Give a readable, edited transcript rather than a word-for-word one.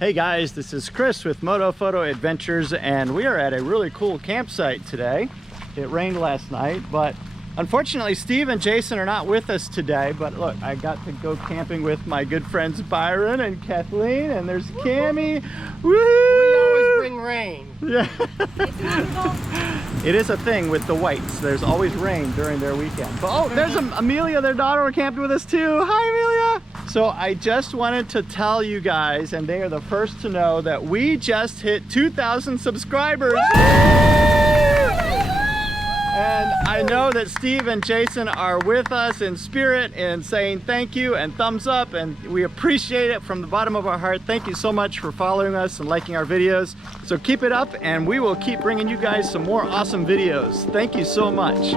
Hey guys, this is Chris with Moto Photo Adventures, and we are at a really cool campsite today. It rained last night, but unfortunately Steve and Jason are not with us today. But look, I got to go camping with my good friends Byron and Kathleen, and there's Cami. Woo! We always bring rain. Yeah. It is a thing with the whites. There's always rain during their weekend. But, oh, there's Amelia, their daughter, camped with us too. Hi, Amelia. So I just wanted to tell you guys, and they are the first to know, that we just hit 2,000 subscribers. And I know that Steve and Jason are with us in spirit and saying thank you and thumbs up, and we appreciate it from the bottom of our heart. Thank you so much for following us and liking our videos. So keep it up, and we will keep bringing you guys some more awesome videos. Thank you so much.